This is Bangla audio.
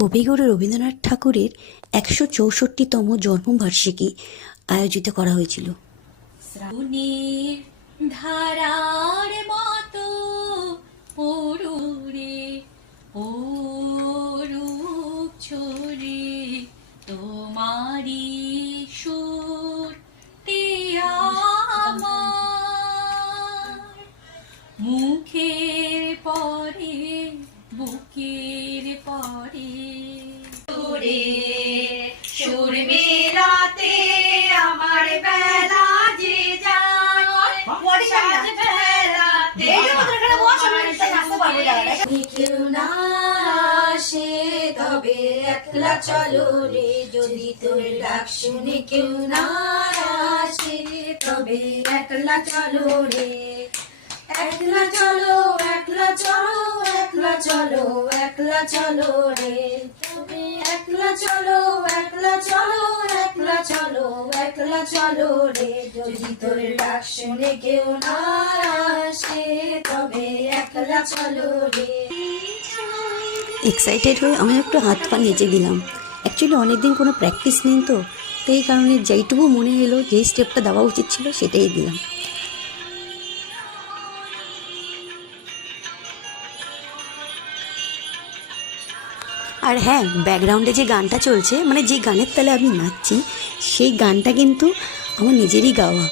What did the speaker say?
কবিগুরু রবীন্দ্রনাথ ঠাকুরের ১৬৪তম জন্মবার্ষিকী আয়োজিত করা হয়েছিল। শ্রাবণের ধারার মতো পড়ুরে পড়ুক ঝরে তোমারি সুর আমার মুখের পরে বুকের পরে সুরে সুর মেলাতে আমার বেলা যে যায় সাজ বেলাতে কেউ না আসে তবে একলা চলো রে, যদি তোর ডাক শুনে কেউ না আসে তবে একলা চলো রে, একলা চলো একলা চলো একলা চলো একলা চলো রে, তবে একলা চলো একলা চলো একলা চলো একলা চলো রে, যদি তোর ডাক শুনে কেউ না আসে তবে একলা চলো রে। এক্সাইটেড হয়ে আমি একটু হাত পা নেচে দিলাম। অ্যাকচুয়ালি অনেকদিন কোনো প্র্যাকটিস নেই তো এই কারণে যেইটুকু মনে এলো, যেই স্টেপটা দেওয়া উচিত ছিল সেটাই দিলাম। আর হ্যাঁ, ব্যাকগ্রাউন্ডে যে গানটা চলছে, মানে যে গানের তালে আমি নাচছি, সেই গানটা কিন্তু আমার নিজেরই গাওয়া।